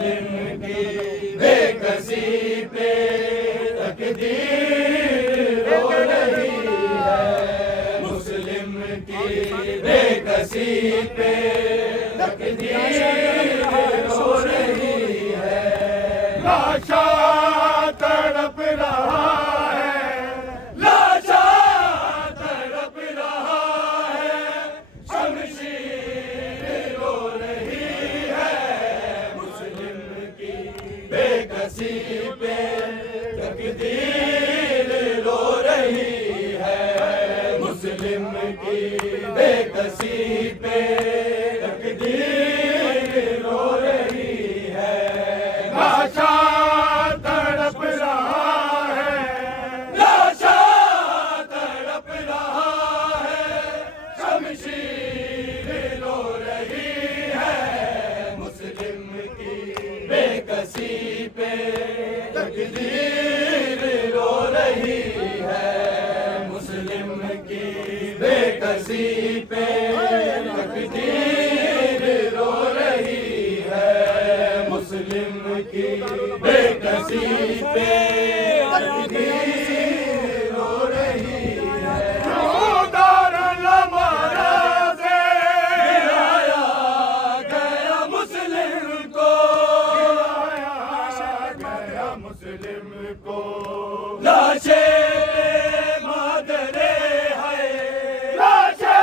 مسلم کی بے کسی پہ تقدیر رو رہی ہے، مسلم کی بے کسی پہ تقدیر رو رہی ہے، لاشا تڑپ رہا ہے، لاشا تڑپ رہا ہے، شمشیر رو رہی ہے، مسلم کی بے کسی پہ تقدیر رو رہی ہے، مسلم کی بے کسی پہ تقدیر رو رہی ہے، لاشا تڑپ رہا ہے، لاشا تڑپ رہا ہے، شمشیر رو رہی ہے، مسلم کی بے کسی پہ تقدیر رو رہی ہے، مسلم کی بے کسی پہ تقدیر رو رہی ہے، مسلم کی بے کسی پہ تقدیر رو رہی ہے، دار المرا سے گرایا گیا مسلم کو، گرایا گیا مسلم کو، لاشے مادرے ہے، لاشے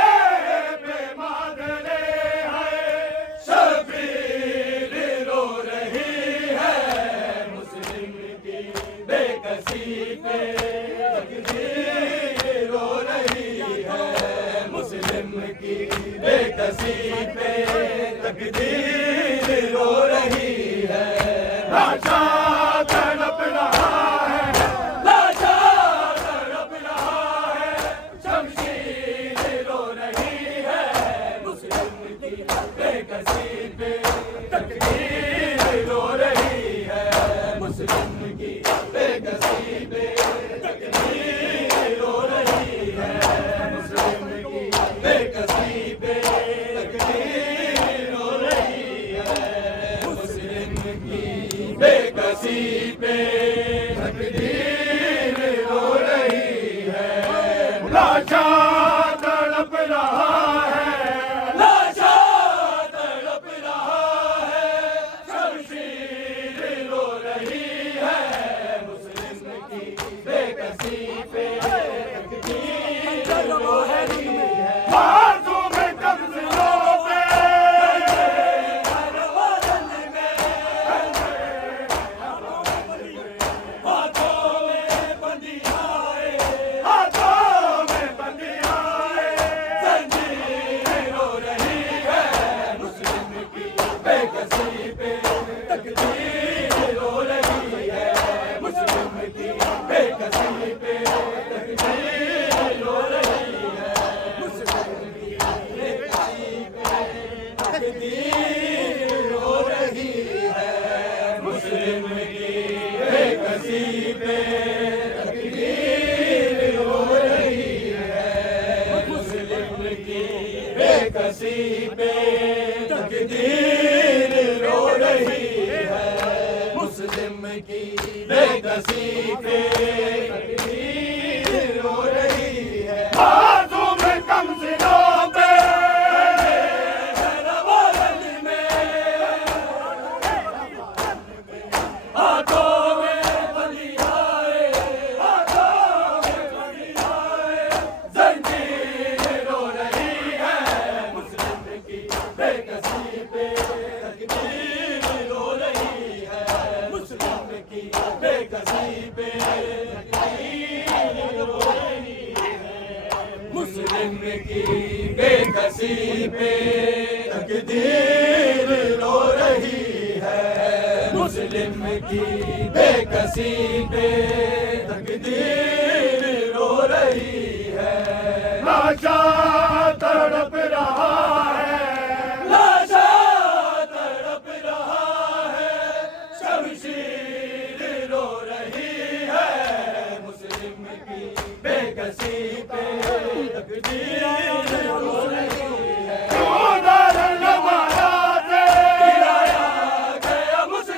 پہ مادرے ہے، شبیر رو رہی ہے، مسلم کی بے کسی پہ تقدیر رو رہی ہے، مسلم کی بے کسی پہ تقدیر رو رہی ہے، لاشا تڑپ رہا ہے، لاشا تڑپ رہا ہے، شمشیر رو رہی ہے، مسلم کی بے کسی پہ تقدیر رو رہی ہے، مسلم کی بے کسی پہ تقدیر رو رہی ہے، مسلم کی بے کسی پہ تقدیر رو رہی ہے، مسلم کی بے کسی پہ تقدیر رو رہی ہے، لاشا تڑپ رہا ہے، لاشا تڑپ رہا ہے، شمشیر رو رہی ہے، مسلم کی بے کسی پہ تقدیر رو رہی ہے، معصوم قبضوں پہ ہر وطن میں، ہاتھوں میں بندیاں، ہاتھوں میں بندیاں، زنجیر رو رہی ہے، مسلم کی بے کسی پہ تقدیر رو رہی ہے، مسلم کی بے کسی پہ تقدیر رو رہی ہے، مسلم کی بے کسی پہ تقدیر رو رہی ہے، مسلم کی بے کسی پہ تقدیر رو رہی ہے، مسلم کی بے کسی پہ تقدیر رو رہی ہے، مسلم کی بے کسی پہ تقدیر رو رہی ہے، معصوم قمصوں پہ ہر وطن میں، ہاتھوں میں بندیاں، ہاتھوں میں بندیاں، زنجیر رو رہی ہے، مسلم کی بے کسی پہ تقدیر رو رہی ہے، مسلم کی بے کسی پہ تقدیر رو رہی ہے، مسلم کی بے کسی پہ تقدیر رو رہی ہے، مسلم کی بے کسی پہ تقدیر رو رہی ہے، لاشا تڑپ رہا ہے، لاشا تڑپ رہا ہے، شمشیر رو رہی ہے، مسلم کی بے کسی پہ تقدیر رو رہی ہے، دار المرا سے گرایا گیا مسلم